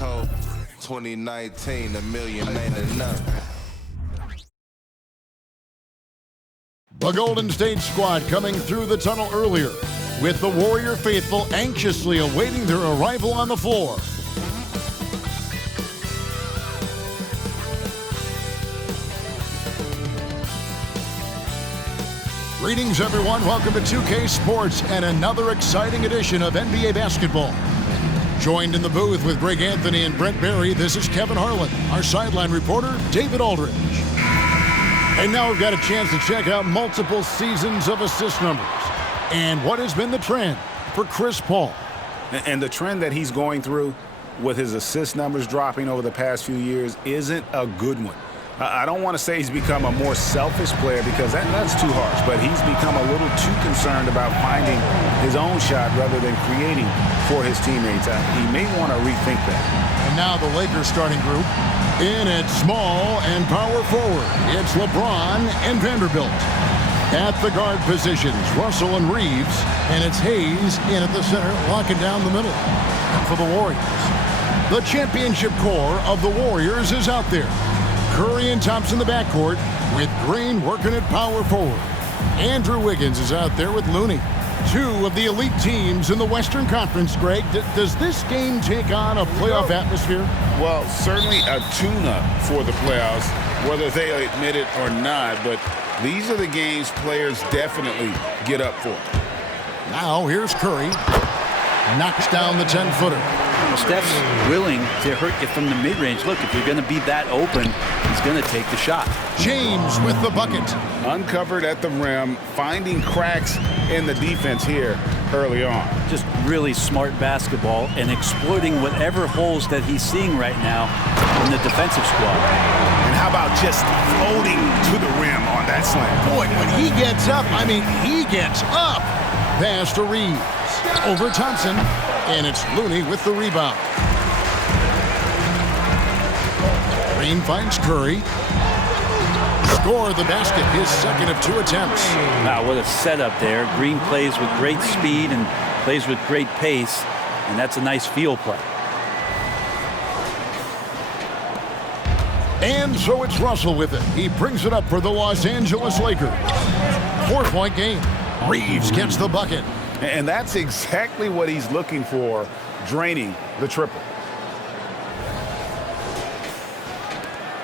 told 2019 $1 million ain't enough. The Golden State squad coming through the tunnel earlier, with the Warrior faithful anxiously awaiting their arrival on the floor. Greetings, everyone. Welcome to 2K Sports and another exciting edition of NBA basketball. Joined in the booth with Greg Anthony and Brent Barry, this is Kevin Harlan. Our sideline reporter, David Aldridge. And now we've got a chance to check out multiple seasons of assist numbers and what has been the trend for Chris Paul. And the trend that he's going through with his assist numbers dropping over the past few years isn't a good one. I don't want to say he's become a more selfish player because that's too harsh, but he's become a little too concerned about finding his own shot rather than creating for his teammates. He may want to rethink that. And now the Lakers starting group. In at small and power forward, it's LeBron and Vanderbilt. At the guard positions, Russell and Reeves, and it's Hayes in at the center, locking down the middle. And for the Warriors, the championship core of the Warriors is out there. Curry and Thompson in the backcourt, with Green working at power forward. Andrew Wiggins is out there with Looney. Two of the elite teams in the Western Conference, Greg. Does this game take on a playoff atmosphere? Well, certainly a tune-up for the playoffs, whether they admit it or not, but these are the games players definitely get up for. Now here's Curry. Knocks down the 10-footer. Steph's willing to hurt you from the mid-range. Look, if you're going to be that open, he's going to take the shot. James with the bucket. Uncovered at the rim, finding cracks in the defense here early on. Just really smart basketball and exploiting whatever holes that he's seeing right now in the defensive squad. And how about just floating to the rim on that slam? Boy, when he gets up, he gets up. Pass to Reeves. Over Thompson. And it's Looney with the rebound. Green finds Curry. Score the basket, his second of 2 attempts. Wow, what a setup there. Green plays with great speed and plays with great pace, and that's a nice field play. And so it's Russell with it. He brings it up for the Los Angeles Lakers. 4-point game. Reeves gets the bucket. And that's exactly what he's looking for, draining the triple.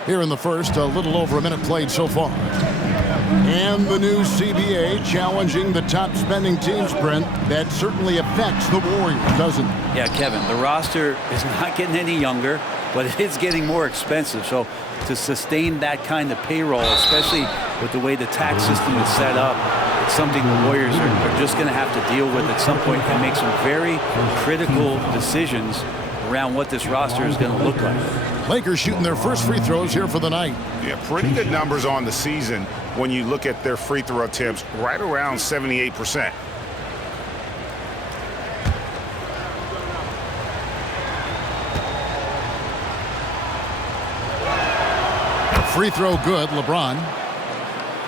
Here in the first, a little over a minute played so far. And the new CBA challenging the top spending teams, Brent. That certainly affects the Warriors, doesn't it? Yeah, Kevin, the roster is not getting any younger, but it is getting more expensive. So to sustain that kind of payroll, especially with the way the tax system is set up, it's something the Warriors are just going to have to deal with at some point and make some very critical decisions around what this roster is going to look like. Lakers shooting their first free throws here for the night. Yeah, pretty good numbers on the season when you look at their free throw attempts, right around 78%. Free throw good, LeBron.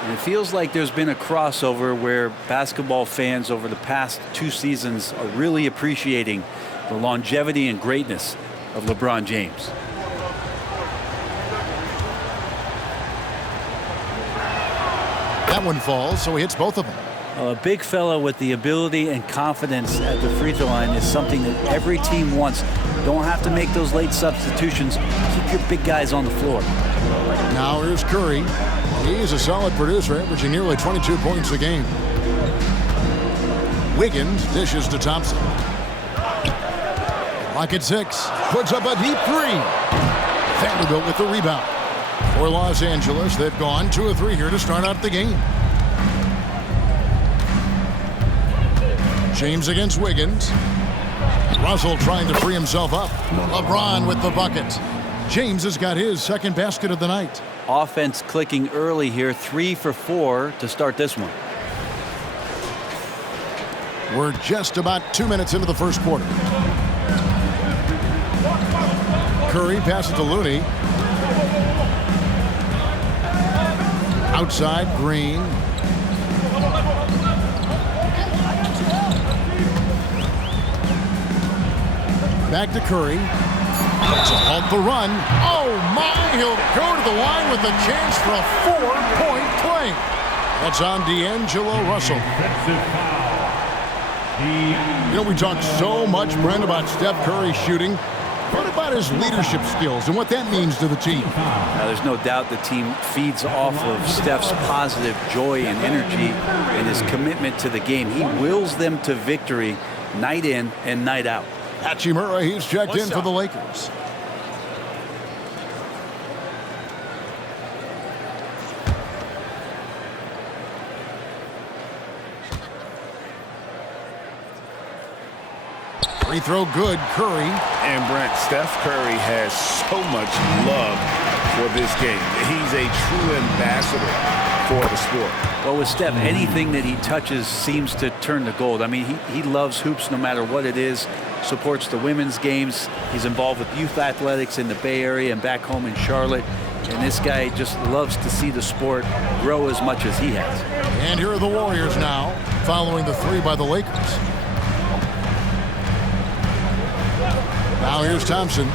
And it feels like there's been a crossover where basketball fans over the past 2 seasons are really appreciating the longevity and greatness of LeBron James. That one falls, so he hits both of them. A big fella with the ability and confidence at the free throw line is something that every team wants. Don't have to make those late substitutions. Keep your big guys on the floor. Now here's Curry. He's a solid producer, averaging nearly 22 points a game. Wiggins dishes to Thompson. Clock at 6. Puts up a deep 3. Vanderbilt with the rebound. For Los Angeles, they've gone 2 of 3 here to start out the game. James against Wiggins. Russell trying to free himself up. LeBron with the bucket. James has got his second basket of the night. Offense clicking early here, 3 for 4 to start this one. We're just about 2 minutes into the first quarter. Curry passes to Looney. Outside, Green. Back to Curry. to halt the run. Oh, my. He'll go to the line with a chance for a 4-point play. That's on D'Angelo Russell. You know, we talk so much, Brent, about Steph Curry shooting. What about his leadership skills and what that means to the team? Now, there's no doubt the team feeds off of Steph's positive joy and energy and his commitment to the game. He wills them to victory night in and night out. Hachimura, he's checked in for the Lakers. Free throw good, Curry. And Brent, Steph Curry has so much love for this game. He's a true ambassador for the sport. Well, with Steph, anything that he touches seems to turn to gold. I mean, he loves hoops no matter what it is, supports the women's games. He's involved with youth athletics in the Bay Area and back home in Charlotte. And this guy just loves to see the sport grow as much as he has. And here are the Warriors now, following the three by the Lakers. Now here's Thompson.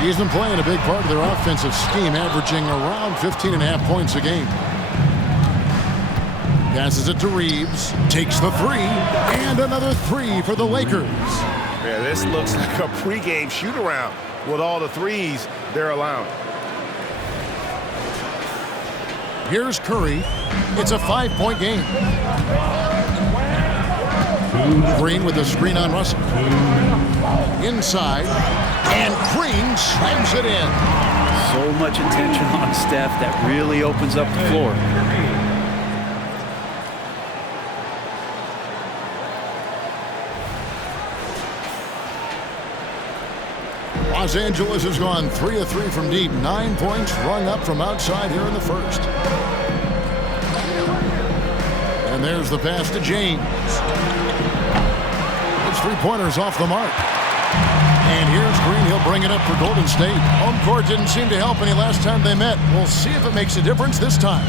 He's been playing a big part of their offensive scheme, averaging around 15.5 points a game. Passes it to Reeves. Takes the three. And another three for the Lakers. Yeah, this looks like a pregame shoot-around with all the threes they're allowing. Here's Curry. It's a 5-point game. Green with the screen on Russell. Inside, and Green slams it in. So much attention on Steph that really opens up the floor. Los Angeles has gone 3 of 3 from deep. 9 points rung up from outside here in the first. And there's the pass to James. Those three-pointers off the mark. And here's Green. He'll bring it up for Golden State. Home court didn't seem to help any last time they met. We'll see if it makes a difference this time.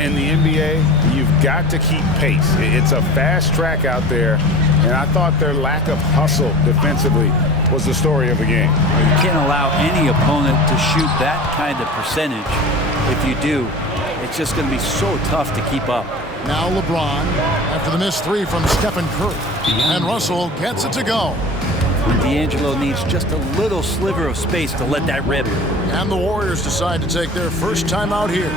In the NBA, you've got to keep pace. It's a fast track out there, and I thought their lack of hustle defensively was the story of the game. You can't allow any opponent to shoot that kind of percentage. If you do, it's just going to be so tough to keep up. Now LeBron after the missed three from Stephen Curry. And Russell gets it to go. D'Angelo needs just a little sliver of space to let that rip. And the Warriors decide to take their first time out here.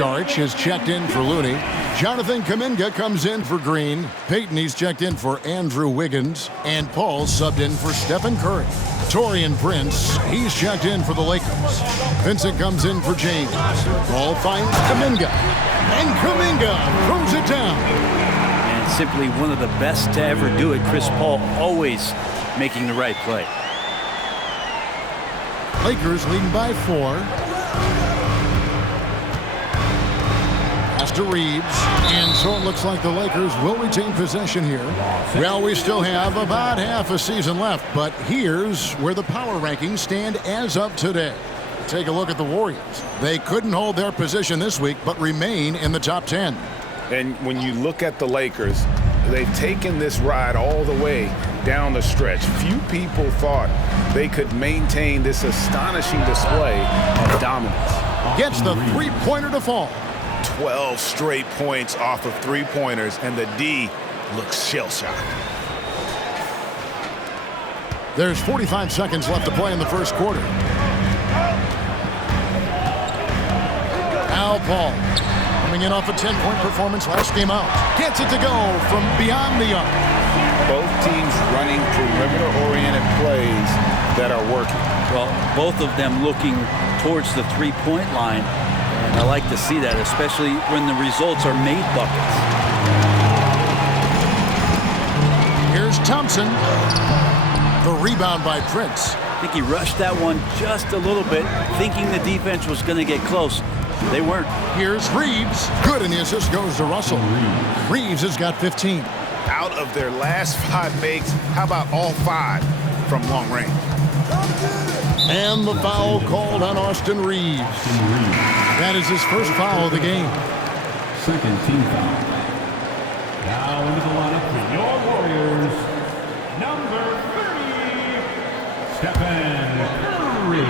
Saric has checked in for Looney. Jonathan Kuminga comes in for Green. Peyton, he's checked in for Andrew Wiggins. And Paul subbed in for Stephen Curry. Taurean Prince, he's checked in for the Lakers. Vincent comes in for James. Paul finds Kuminga. And Kuminga throws it down. And simply one of the best to ever do it. Chris Paul always making the right play. Lakers leading by 4. Pass to Reeves, and so it looks like the Lakers will retain possession here. Well, we still have about half a season left, but here's where the power rankings stand as of today. Take a look at the Warriors. They couldn't hold their position this week, but remain in the top 10. And when you look at the Lakers, they've taken this ride all the way down the stretch. Few people thought they could maintain this astonishing display of dominance. Gets the three-pointer to fall. 12 straight points off of three-pointers, and the D looks shell-shocked. There's 45 seconds left to play in the first quarter. Al Paul coming in off a 10-point performance last game out. Gets it to go from beyond the arc. Both teams running perimeter-oriented plays that are working. Well, both of them looking towards the three-point line. And I like to see that, especially when the results are made buckets. Here's Thompson. The rebound by Prince. I think he rushed that one just a little bit, thinking the defense was going to get close. They weren't. Here's Reeves. Good, and the assist goes to Russell. Reeves has got 15. Out of their last 5 makes, how about all 5 from long range? And the foul called on Austin Reeves. That is his first foul of the game. Second team foul. Now into the lineup for your Warriors, number 30, Stephen Curry.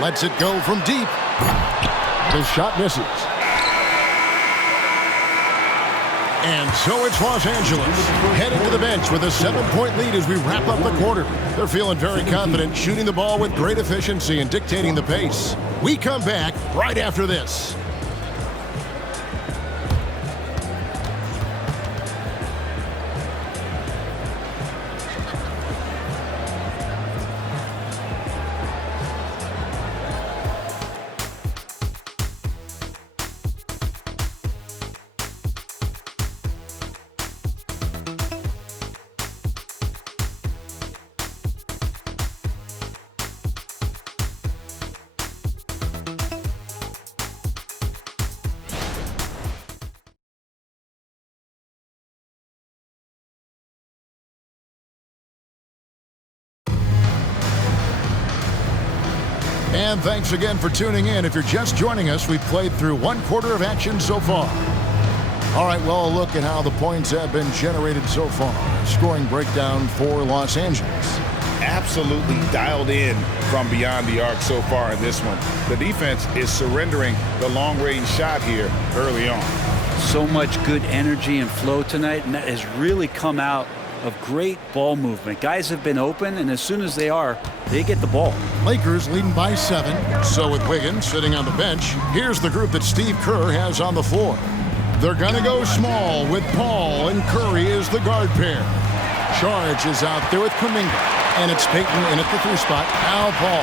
Lets it go from deep. The shot misses. And so it's Los Angeles heading to the bench with a 7-point lead as we wrap up the quarter. They're feeling very confident, shooting the ball with great efficiency and dictating the pace. We come back right after this. And thanks again for tuning in. If you're just joining us, we've played through 1 quarter of action so far. All right, well, a look at how the points have been generated so far. Scoring breakdown for Los Angeles. Absolutely dialed in from beyond the arc so far in this one. The defense is surrendering the long-range shot here early on. So much good energy and flow tonight, and that has really come out of great ball movement. Guys have been open, and as soon as they are, they get the ball. Lakers leading by 7. So with Wiggins sitting on the bench, here's the group that Steve Kerr has on the floor. They're going to go small with Paul and Curry as the guard pair. Charge is out there with Kuminga, and it's Payton in at the 3 spot. Now Paul.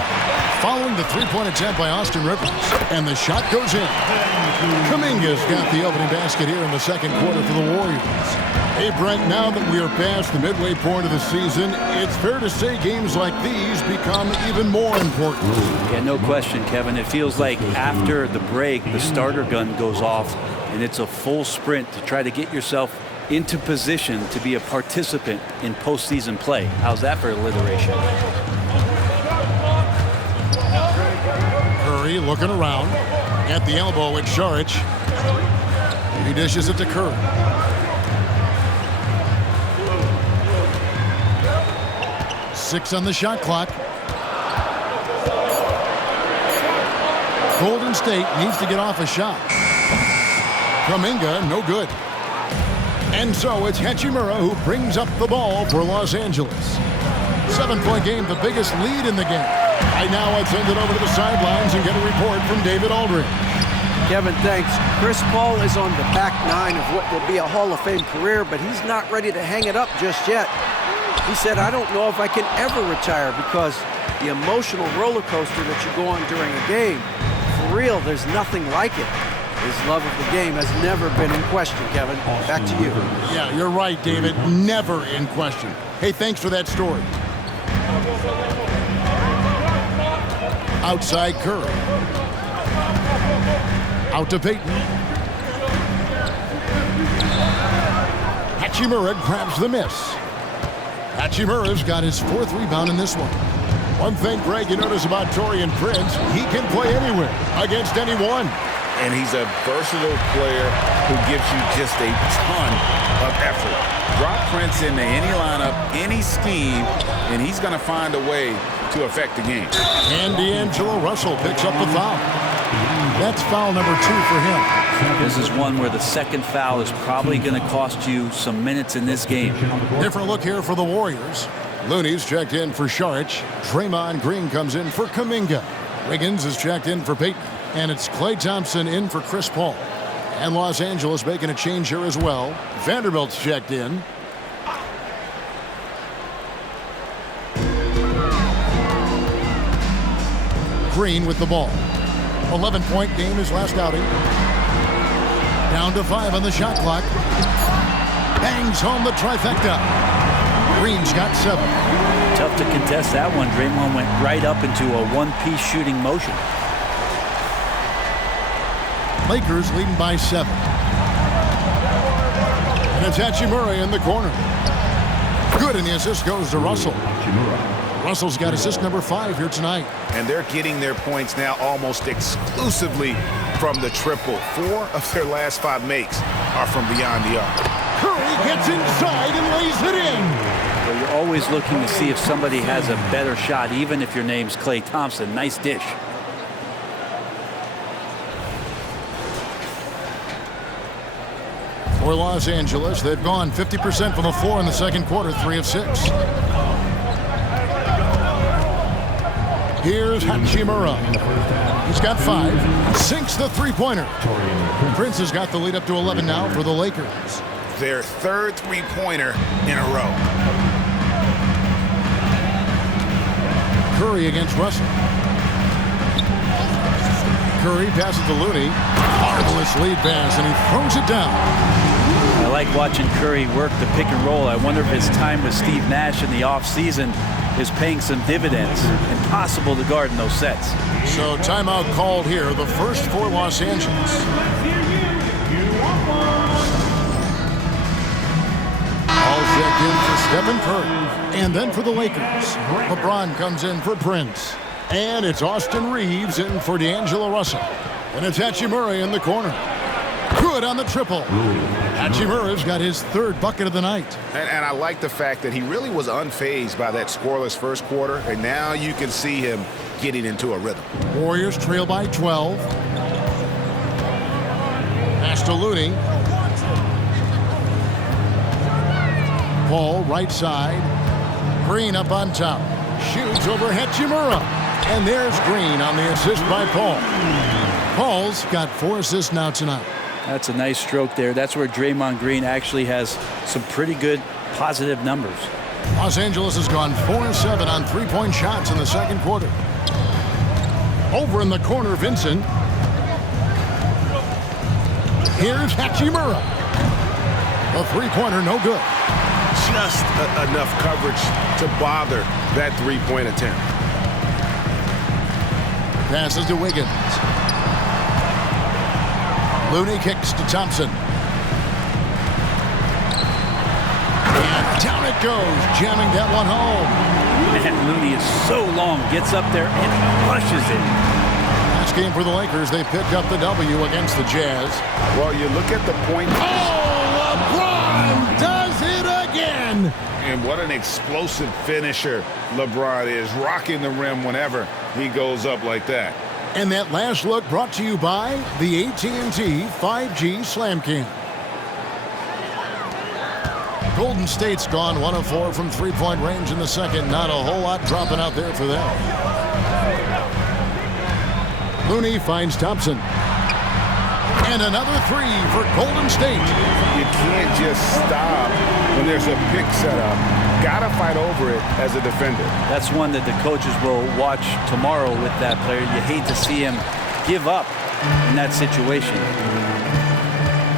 Following the 3-point attempt by Austin Rivers, and the shot goes in. Kuminga's got the opening basket here in the second quarter for the Warriors. Hey, Brent, now that we are past the midway point of the season, it's fair to say games like these become even more important. Yeah, no question, Kevin. It feels like after the break, the starter gun goes off, and it's a full sprint to try to get yourself into position to be a participant in postseason play. How's that for alliteration? Curry looking around. At the elbow with Saric. He dishes it to Curry. Six on the shot clock. Golden State needs to get off a shot. Kuminga, no good. And so it's Hachimura who brings up the ball for Los Angeles. 7-point game, the biggest lead in the game. Right now, let's send it over to the sidelines and get a report from David Aldridge. Kevin, thanks. Chris Paul is on the back 9 of what will be a Hall of Fame career, but he's not ready to hang it up just yet. He said, I don't know if I can ever retire because the emotional roller coaster that you go on during a game, for real, there's nothing like it. His love of the game has never been in question, Kevin. Back to you. Yeah, you're right, David. Never in question. Hey, thanks for that story. Outside Curry. Out to Payton. Hachimura grabs the miss. Hachimura's got his 4th rebound in this one. One thing, Greg, you notice about Taurean Prince, he can play anywhere, against anyone. And he's a versatile player who gives you just a ton of effort. Drop Prince into any lineup, any scheme, and he's going to find a way to affect the game. And D'Angelo Russell picks up the foul. That's foul number 2 for him. This is one where the second foul is probably going to cost you some minutes in this game. Different look here for the Warriors. Looney's checked in for Saric. Draymond Green comes in for Kuminga. Wiggins is checked in for Payton. And it's Klay Thompson in for Chris Paul. And Los Angeles making a change here as well. Vanderbilt's checked in. Green with the ball. 11-point game his last outing. Down to 5 on the shot clock. Bangs home the trifecta. Green's got 7. Tough to contest that one. Draymond went right up into a one-piece shooting motion. Lakers leading by 7. And it's Hachimura in the corner. Good, and the assist goes to Russell. Russell's got assist number 5 here tonight. And they're getting their points now almost exclusively from the triple. 4 of their last 5 makes are from beyond the arc. Curry gets inside and lays it in. Well, you're always looking to see if somebody has a better shot, even if your name's Klay Thompson. Nice dish. For Los Angeles, they've gone 50% from the floor in the second quarter, 3 of 6. Here's Hachimura. He's got 5. Sinks the three-pointer. Prince has got the lead up to 11 now for the Lakers. Their 3rd three-pointer in a row. Curry against Russell. Curry passes to Looney. Marvelous lead pass, and he throws it down. I like watching Curry work the pick and roll. I wonder if his time with Steve Nash in the offseason is paying some dividends. Impossible to guard in those sets. So timeout called here, the first for Los Angeles. All checked in for Stephen Curry. And then for the Lakers, LeBron comes in for Prince. And it's Austin Reeves in for D'Angelo Russell. And it's Hachimura in the corner. Good on the triple. Hachimura's got his 3rd bucket of the night. And I like the fact that he really was unfazed by that scoreless first quarter, and now you can see him getting into a rhythm. Warriors trail by 12. Pass to Looney. Paul, right side. Green up on top. Shoots over Hachimura. And there's Green on the assist by Paul. Paul's got 4 assists now tonight. That's a nice stroke there. That's where Draymond Green actually has some pretty good positive numbers. Los Angeles has gone 4 of 7 on three-point shots in the second quarter. Over in the corner, Vincent. Here's Hachimura. The three-pointer, no good. Just enough coverage to bother that three-point attempt. Passes to Wiggins. Looney kicks to Thompson. And down it goes, jamming that one home. Man, Looney is so long, gets up there and crushes it. Last game for the Lakers, they picked up the W against the Jazz. Well, you look at the point. Oh, LeBron does it again. And what an explosive finisher LeBron is, rocking the rim whenever he goes up like that. And that last look brought to you by the AT&T 5G Slam Cam. Golden State's gone 1 of 4 from three-point range in the second. Not a whole lot dropping out there for them. Looney finds Thompson. And another 3 for Golden State. You can't just stop when there's a pick set up. Gotta fight over it as a defender. That's one that the coaches will watch tomorrow with that player. You hate to see him give up in that situation.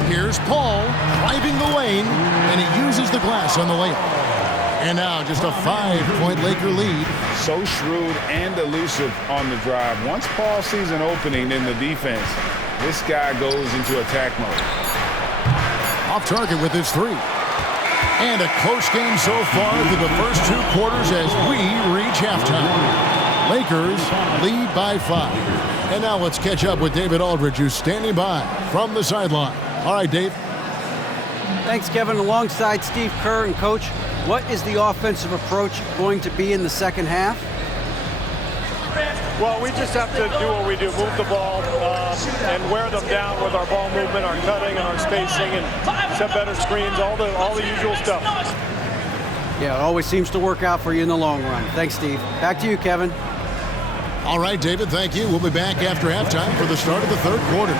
Here's Paul driving the lane, and he uses the glass on the layup. And now just a 5-point Laker lead. So shrewd and elusive on the drive. Once Paul sees an opening in the defense, this guy goes into attack mode. Off target with his 3. And a close game so far through the first 2 quarters as we reach halftime. Lakers lead by 5. And now let's catch up with David Aldridge, who's standing by from the sideline. All right, Dave. Thanks, Kevin. Alongside Steve Kerr and Coach, what is the offensive approach going to be in the second half? Well, we just have to do what we do, move the ball and wear them down with our ball movement, our cutting, and our spacing, and set better screens, all the usual stuff. Yeah, it always seems to work out for you in the long run. Thanks, Steve. Back to you, Kevin. All right, David, thank you. We'll be back after halftime for the start of the third quarter.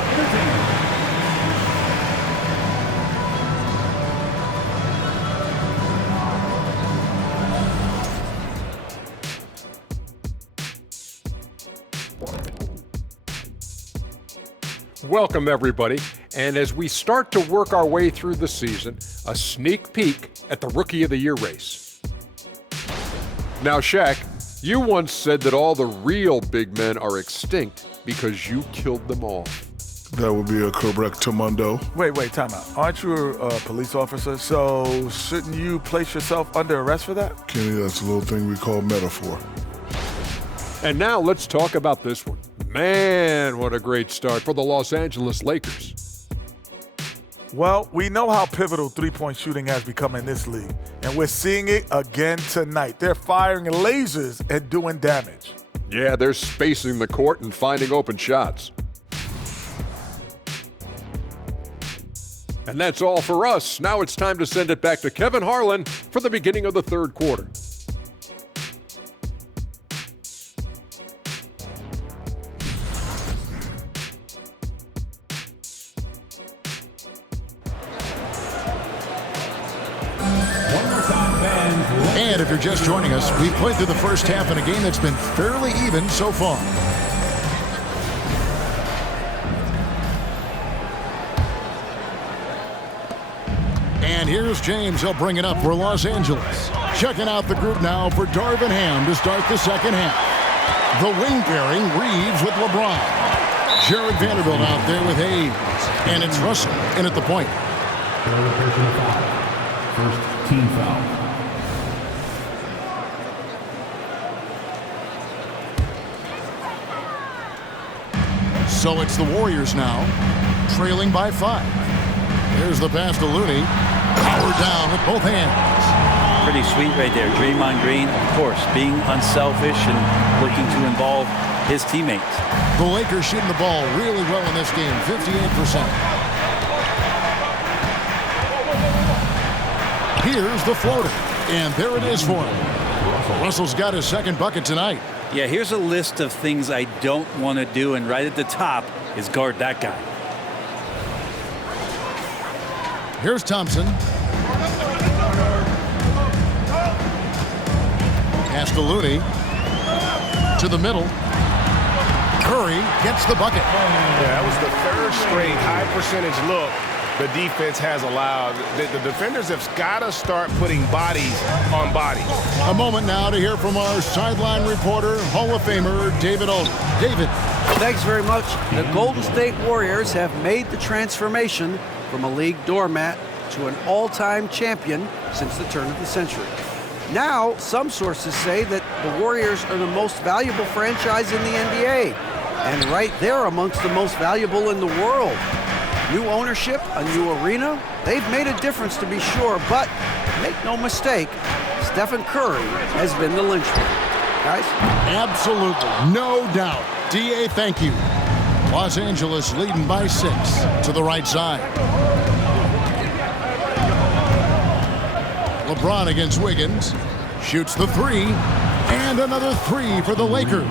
Welcome, everybody. And as we start to work our way through the season, a sneak peek at the Rookie of the Year race. Now, Shaq, you once said that all the real big men are extinct because you killed them all. That would be a correctamundo. Wait, time out. Aren't you a police officer? So shouldn't you place yourself under arrest for that? Kenny, that's a little thing we call metaphor. And now let's talk about this one. Man, what a great start for the Los Angeles Lakers. Well, we know how pivotal three-point shooting has become in this league, and we're seeing it again tonight. They're firing lasers and doing damage. Yeah, they're spacing the court and finding open shots. And that's all for us. Now it's time to send it back to Kevin Harlan for the beginning of the third quarter. And if you're just joining us, we've played through the first half in a game that's been fairly even so far. And here's James. He'll bring it up for Los Angeles. Checking out the group now for Darvin Ham to start the second half. The wing pairing, Reeves with LeBron. Jared Vanderbilt out there with Hayes. And it's Russell in at the point. First team foul. So it's the Warriors now, trailing by 5. There's the pass to Looney. Powered down with both hands. Pretty sweet right there. Draymond Green, of course, being unselfish and looking to involve his teammates. The Lakers shooting the ball really well in this game, 58%. Here's the floater, and there it is for him. Russell's got his second bucket tonight. Yeah, here's a list of things I don't want to do, and right at the top is guard that guy. Here's Thompson. Pass to Looney. To the middle. Curry gets the bucket. Yeah, that was the third straight high percentage look the defense has allowed. The defenders have got to start putting bodies on bodies. A moment now to hear from our sideline reporter, Hall of Famer David Alden. David. Thanks very much. The Golden State Warriors have made the transformation from a league doormat to an all-time champion since the turn of the century. Now, some sources say that the Warriors are the most valuable franchise in the NBA, and right there amongst the most valuable in the world. New ownership, a new arena, they've made a difference to be sure, but make no mistake, Stephen Curry has been the linchpin. Guys? Absolutely, no doubt. DA, thank you. Los Angeles leading by 6 to the right side. LeBron against Wiggins. Shoots the 3. And another 3 for the Lakers.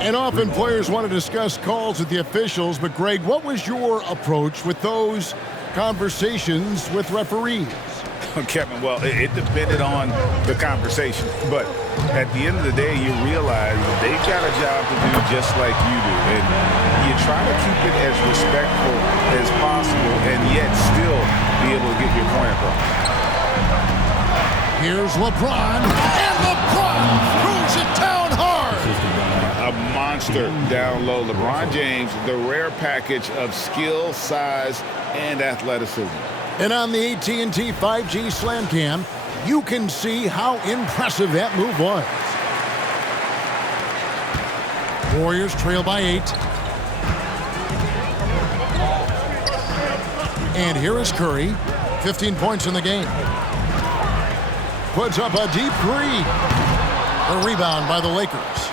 And often players want to discuss calls with the officials, but Greg, what was your approach with those conversations with referees? Kevin, well, it depended on the conversation. But at the end of the day, you realize they've got a job to do just like you do. And you try to keep it as respectful as possible and yet still be able to get your point across. Here's LeBron, and LeBron throws it down hard. A monster down low. LeBron James, the rare package of skill, size, and athleticism. And on the AT&T 5G Slam Cam, you can see how impressive that move was. Warriors trail by 8. And here is Curry, 15 points in the game. Puts up a deep 3. A rebound by the Lakers.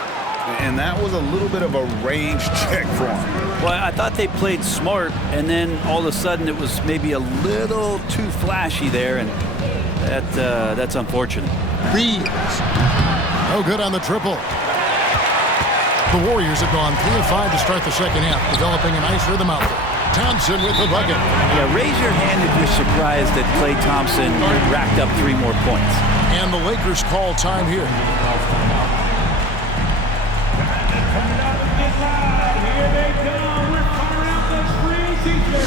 And that was a little bit of a range check for him. Well, I thought they played smart, and then all of a sudden it was maybe a little too flashy there, and that's unfortunate. Reeves. No good on the triple. The Warriors have gone 3 of 5 to start the second half, developing a nice rhythm out there. Thompson with the bucket. Yeah, raise your hand if you're surprised that Klay Thompson racked up 3 more points. And the Lakers call time here. Here they come. We're firing out the screen teacher.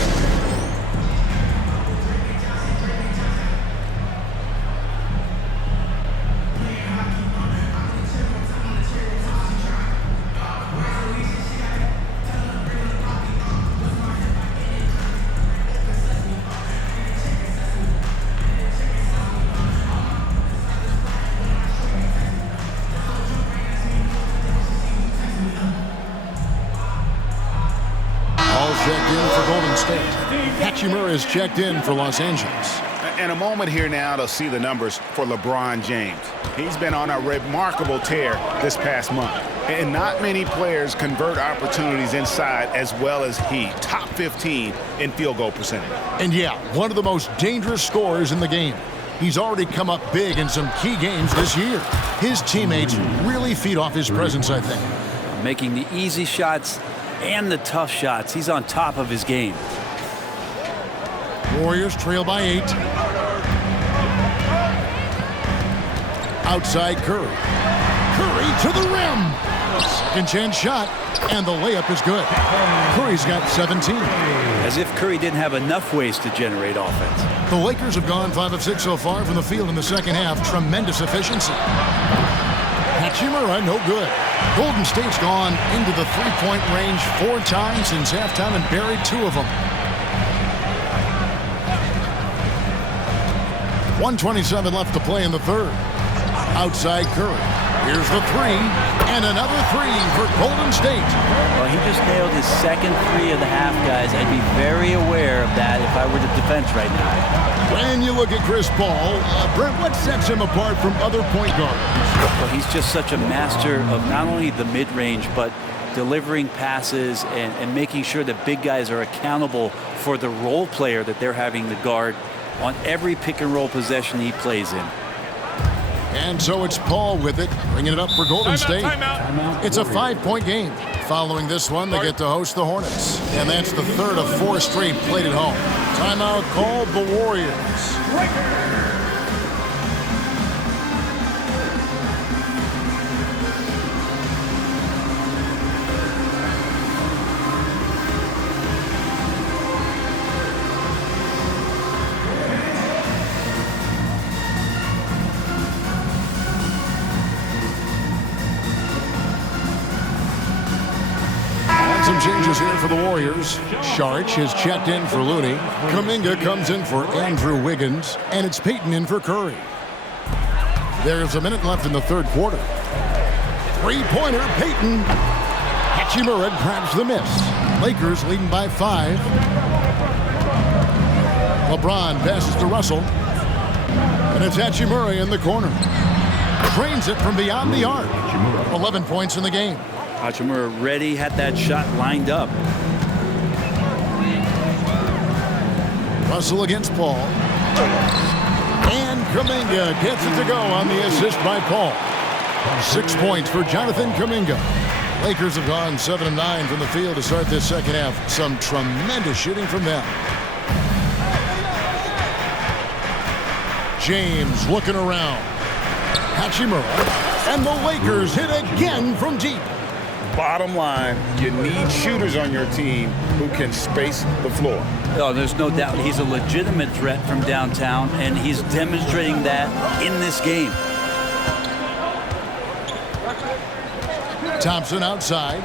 in for Golden State. Hachimura is checked in for Los Angeles. And a moment here now to see the numbers for LeBron James. He's been on a remarkable tear this past month. And not many players convert opportunities inside as well as he. Top 15 in field goal percentage. And yeah, one of the most dangerous scorers in the game. He's already come up big in some key games this year. His teammates really feed off his presence, I think. Making the easy shots and the tough shots. He's on top of his game. Warriors trail by 8. Outside Curry. Curry to the rim. Second chance shot, and the layup is good. Curry's got 17. As if Curry didn't have enough ways to generate offense. The Lakers have gone 5 of 6 so far from the field in the second half. Tremendous efficiency. Hachimura, no good. Golden State's gone into the three-point range 4 times since halftime and buried 2 of them. 1:27 left to play in the third. Outside Curry. Here's the 3, and another 3 for Golden State. Well, he just nailed his second 3 of the half, guys. I'd be very aware of that if I were the defense right now. When you look at Chris Paul, Brent, what sets him apart from other point guards? Well, he's just such a master of not only the mid-range, but delivering passes and making sure that big guys are accountable for the role player that they're having to guard on every pick-and-roll possession he plays in. And so it's Paul with it, bringing it up for Golden State. It's a 5-point game. Following this one, they get to host the Hornets. And that's the third of 4 straight played at home. Timeout called the Warriors. Changes here for the Warriors. Saric is checked in for Looney. Kuminga comes in for Andrew Wiggins. And it's Payton in for Curry. There's a minute left in the third quarter. 3-pointer, Payton. Hachimura grabs the miss. Lakers leading by 5. LeBron passes to Russell. And it's Hachimura in the corner. Drains it from beyond the arc. 11 points in the game. Hachimura ready, had that shot lined up. Russell against Paul. And Kuminga gets it to go on the assist by Paul. 6 points for Jonathan Kuminga. Lakers have gone 7 of 9 from the field to start this second half. Some tremendous shooting from them. James looking around. Hachimura. And the Lakers hit again from deep. Bottom line, you need shooters on your team who can space the floor. Oh, there's no doubt he's a legitimate threat from downtown, and he's demonstrating that in this game. Thompson outside.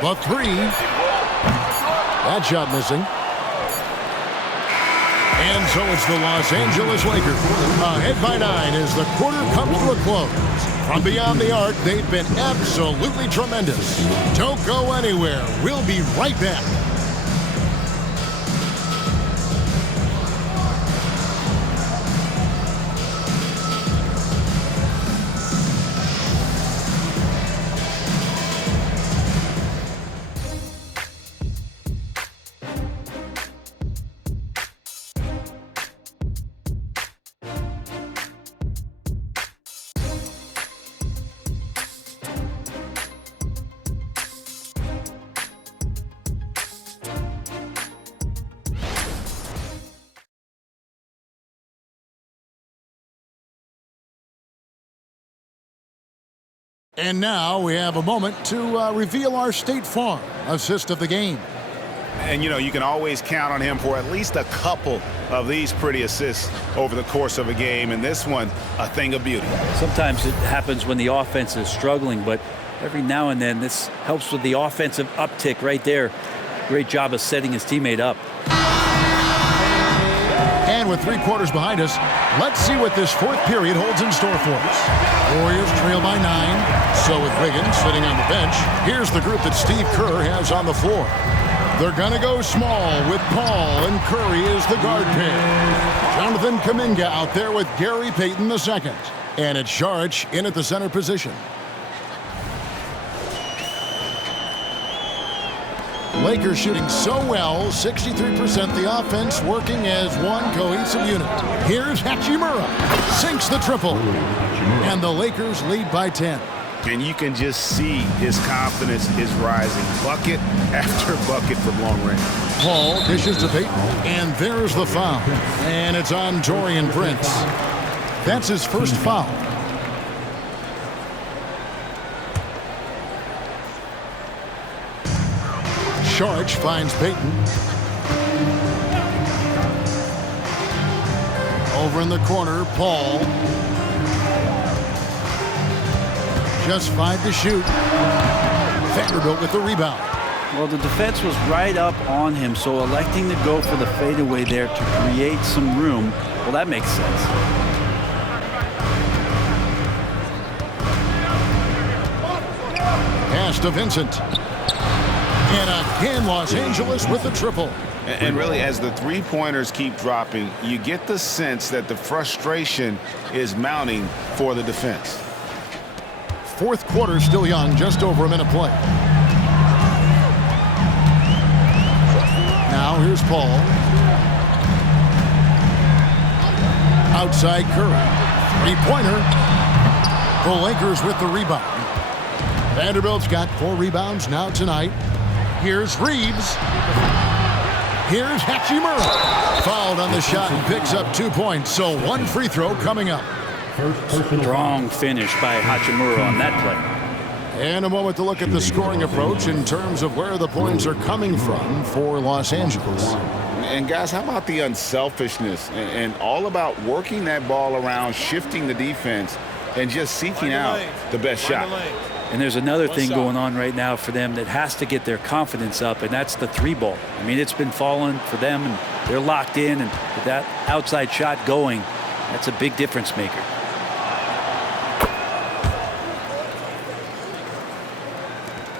The 3. That shot missing. And so it's the Los Angeles Lakers ahead by 9 as the quarter comes to a close. From beyond the arc, they've been absolutely tremendous. Don't go anywhere. We'll be right back. And now we have a moment to reveal our State Farm assist of the game. And, you know, you can always count on him for at least a couple of these pretty assists over the course of a game. And this one, a thing of beauty. Sometimes it happens when the offense is struggling, but every now and then this helps with the offensive uptick right there. Great job of setting his teammate up. And with 3 quarters behind us, let's see what this fourth period holds in store for us. Warriors trail by 9. So with Wiggins sitting on the bench, here's the group that Steve Kerr has on the floor. They're going to go small with Paul and Curry as the guard pair. Jonathan Kuminga out there with Gary Payton II. And it's Saric in at the center position. Lakers shooting so well, 63%, the offense working as one cohesive unit. Here's Hachimura, sinks the triple, and the Lakers lead by 10. And you can just see his confidence is rising. Bucket after bucket from long range. Paul dishes to Payton, and there's the foul. And it's on Taurean Prince. That's his first foul. Saric finds Payton. Over in the corner, Paul. Just 5 to shoot. Vanderbilt with the rebound. Well, the defense was right up on him, so electing to go for the fadeaway there to create some room, well, that makes sense. Pass to Vincent. And again, Los Angeles with the triple. And really, as the three-pointers keep dropping, you get the sense that the frustration is mounting for the defense. Fourth quarter still young, just over a minute play. Now here's Paul. Outside Curry. Three-pointer. The Lakers with the rebound. Vanderbilt's got 4 rebounds now tonight. Here's Reeves. Here's Hachimura. Fouled on the shot and picks up 2 points. So 1 free throw coming up. Strong finish by Hachimura on that play. And a moment to look at the scoring approach in terms of where the points are coming from for Los Angeles. And guys, how about the unselfishness and all about working that ball around, shifting the defense, and just seeking out the best shot. And there's another thing going on right now for them that has to get their confidence up, and that's the 3-ball. I mean, it's been falling for them, and they're locked in, and with that outside shot going, that's a big difference maker.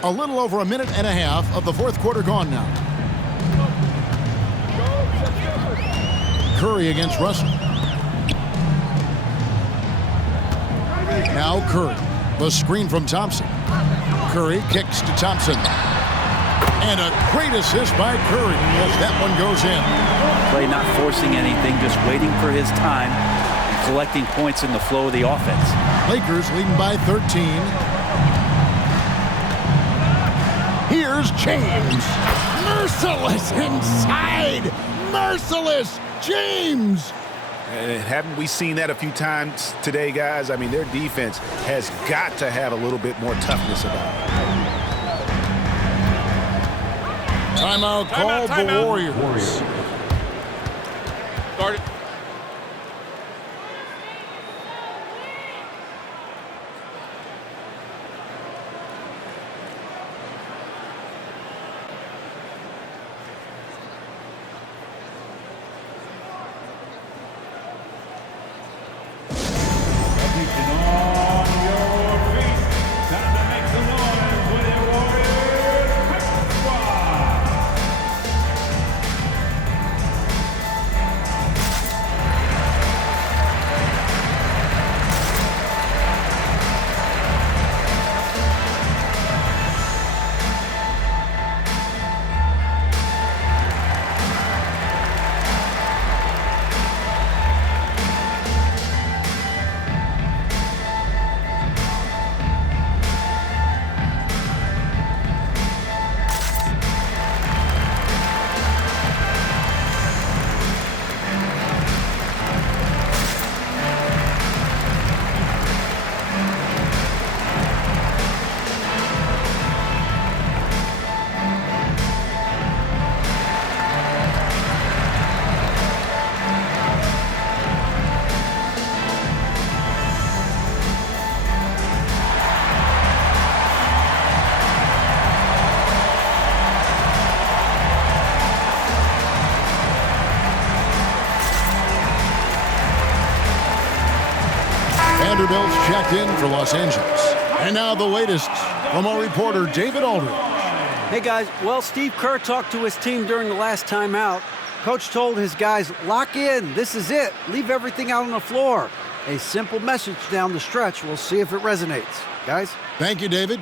A little over a minute and a half of the fourth quarter gone now. Curry against Russell. Now Curry. The screen from Thompson. Curry kicks to Thompson. And a great assist by Curry as that one goes in. Play not forcing anything, just waiting for his time and collecting points in the flow of the offense. Lakers leading by 13. Here's James. Merciless inside. Merciless James. Haven't we seen that a few times today, guys? I mean, their defense has got to have a little bit more toughness about it. Timeout called the Warriors. Guard it. Vanderbilt's checked in for Los Angeles. And now the latest from our reporter, David Aldridge. Hey, guys. Well, Steve Kerr talked to his team during the last timeout. Coach told his guys, lock in. This is it. Leave everything out on the floor. A simple message down the stretch. We'll see if it resonates. Guys? Thank you, David.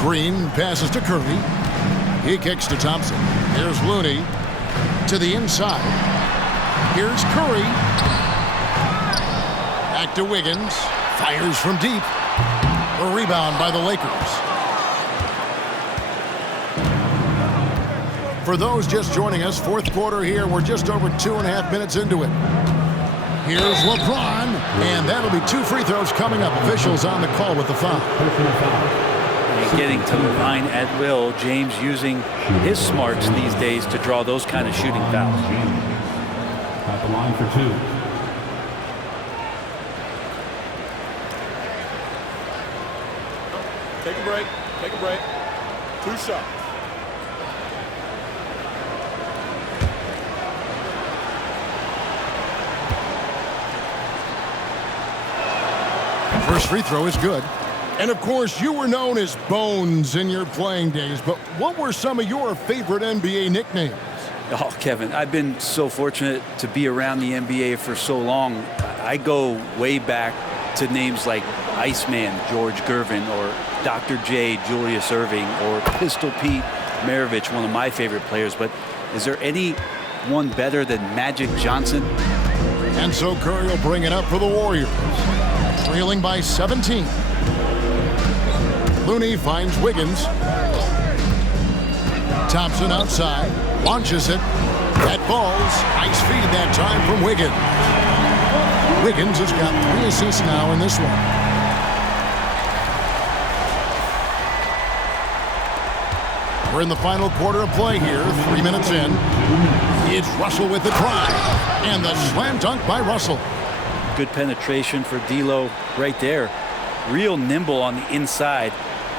Green passes to Curry. He kicks to Thompson. Here's Looney to the inside. Here's Curry. Back to Wiggins. Fires from deep. A rebound by the Lakers. For those just joining us, fourth quarter here. We're just over 2.5 minutes into it. Here's LeBron, and that'll be 2 free throws coming up. Officials on the call with the foul. And getting to the line at will. James using his smarts these days to draw those kind of shooting fouls. At the line for 2. Take a break. Take a break. 2 shots. First free throw is good. And of course, you were known as Bones in your playing days, but what were some of your favorite NBA nicknames? Oh, Kevin, I've been so fortunate to be around the NBA for so long. I go way back to names like Iceman, George Gervin, or Dr. J, Julius Erving, or Pistol Pete Maravich, one of my favorite players. But is there any one better than Magic Johnson? And so Curry will bring it up for the Warriors. Trailing by 17. Looney finds Wiggins. Thompson outside. Launches it. That falls. Nice feed that time from Wiggins. Wiggins has got 3 assists now in this one. We're in the final quarter of play here. 3 minutes in. It's Russell with the drive. And the slam dunk by Russell. Good penetration for D'Lo right there. Real nimble on the inside.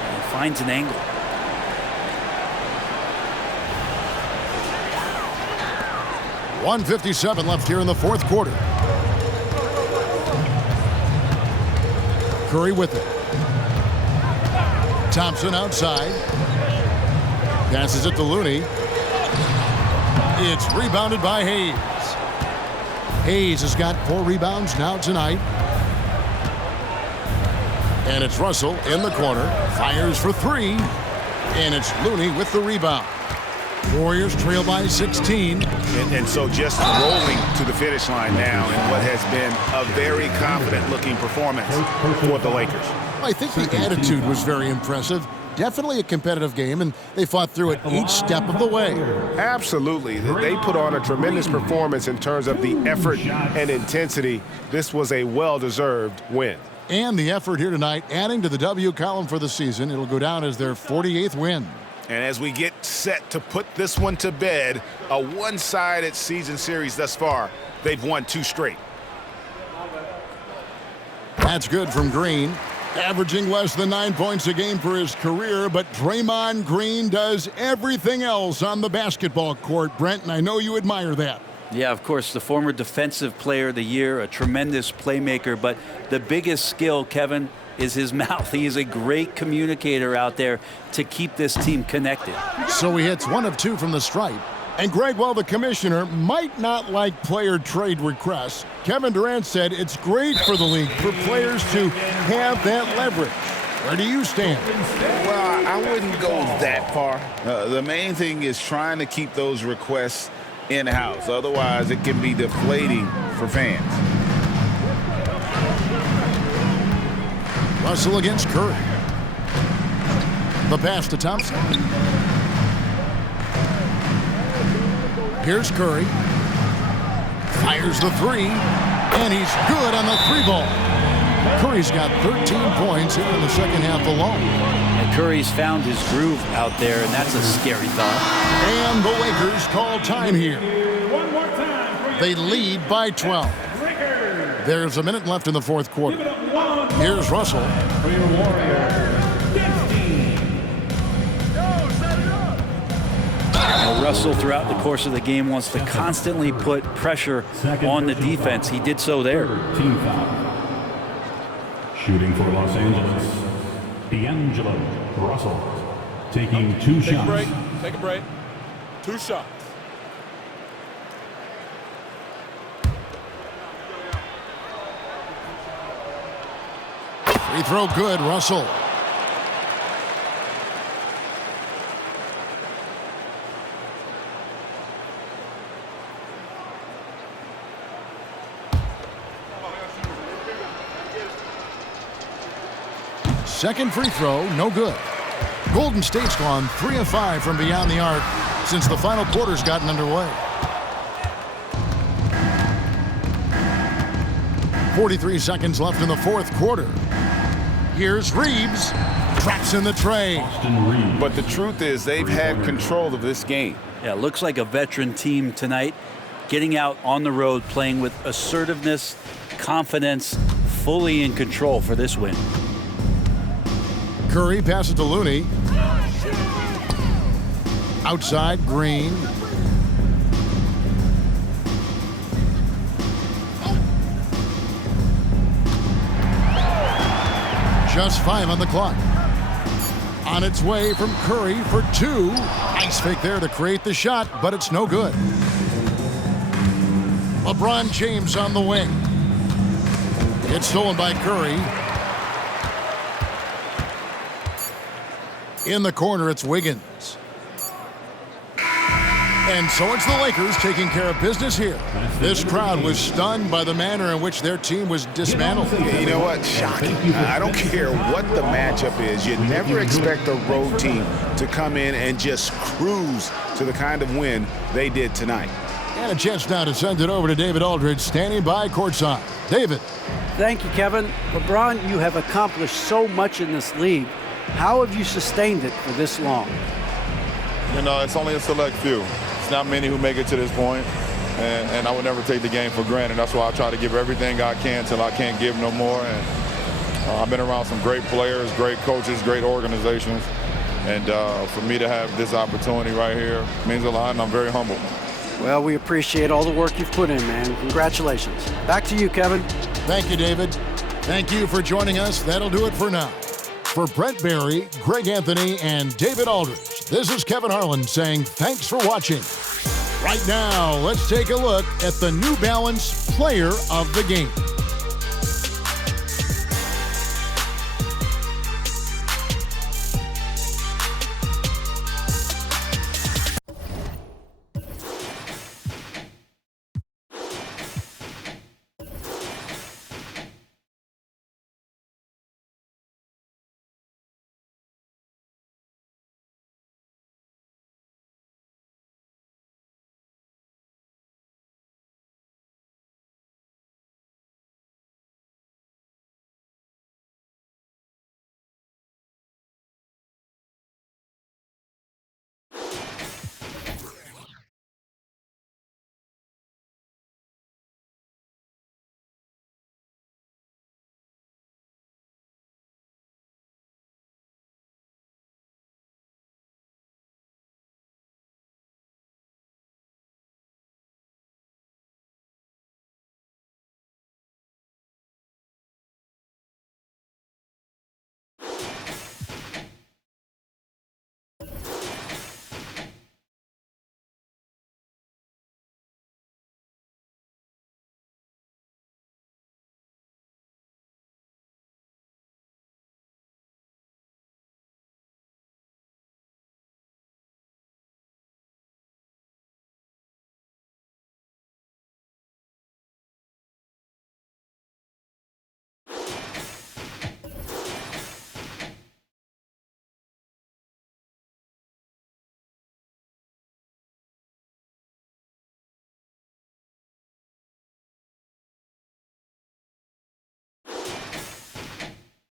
And finds an angle. .157 left here in the fourth quarter. Curry with it. Thompson outside. Passes it to Looney. It's rebounded by Hayes. Hayes has got 4 rebounds now tonight. And it's Russell in the corner. Fires for 3. And it's Looney with the rebound. Warriors trail by 16. And so just rolling to the finish line now in what has been a very confident-looking performance for the Lakers. I think the attitude was very impressive. Definitely a competitive game, and they fought through it each step of the way. Absolutely. They put on a tremendous performance in terms of the effort and intensity. This was a well-deserved win. And the effort here tonight, adding to the W column for the season. It'll go down as their 48th win. And as we get set to put this one to bed, a one-sided season series thus far, they've won 2 straight. That's good from Green. Averaging less than 9 points a game for his career, but Draymond Green does everything else on the basketball court, Brent, and I know you admire that. Yeah, of course, the former Defensive Player of the Year, a tremendous playmaker, but the biggest skill, Kevin, is his mouth. He is a great communicator out there to keep this team connected. So he hits 1 of 2 from the stripe. And Greg, while the commissioner might not like player trade requests, Kevin Durant said it's great for the league for players to have that leverage. Where do you stand? Well, I wouldn't go that far. The main thing is trying to keep those requests in-house. Otherwise, it can be deflating for fans. Russell against Curry. The pass to Thompson. Here's Curry. Fires the 3. And he's good on the 3 ball. Curry's got 13 points here in the second half alone. And Curry's found his groove out there, and that's a scary thought. And the Lakers call time here. One more time. They lead by 12. There's a minute left in the fourth quarter. Here's Russell. For your Warrior, 15. Russell, throughout the course of the game, wants to constantly put pressure on the defense. He did so there. Team foul. Shooting for Los Angeles, D'Angelo Russell, taking two shots. Take a break. 2 shots. Free throw good, Russell. Second free throw, no good. Golden State's gone 3 of 5 from beyond the arc since the final quarter's gotten underway. 43 seconds left in the fourth quarter. Here's Reeves, traps in the tray. But the truth is they've had control of this game. Yeah, looks like a veteran team tonight, getting out on the road, playing with assertiveness, confidence, fully in control for this win. Curry passes to Looney. Outside, Green. Just 5 on the clock. On its way from Curry for 2. Nice fake there to create the shot, but it's no good. LeBron James on the wing. It's stolen by Curry. In the corner, it's Wiggins. And so it's the Lakers taking care of business here. This crowd was stunned by the manner in which their team was dismantled. Yeah, you know what? Shocking. I don't care what the matchup is. You never expect a road team to come in and just cruise to the kind of win they did tonight. And a chance now to send it over to David Aldridge, standing by courtside. David. Thank you, Kevin. LeBron, you have accomplished so much in this league. How have you sustained it for this long? You know, it's only a select few. It's not many who make it to this point, and I would never take the game for granted. That's why I try to give everything I can till I can't give no more. And I've been around some great players, great coaches, great organizations, and for me to have this opportunity right here means a lot, and I'm very humbled. Well, we appreciate all the work you've put in, man. Congratulations. Back to you, Kevin. Thank you, David. Thank you for joining us. That'll do it for now. For Brent Barry, Greg Anthony, and David Aldridge, this is Kevin Harlan saying thanks for watching. Right now, let's take a look at the New Balance Player of the Game.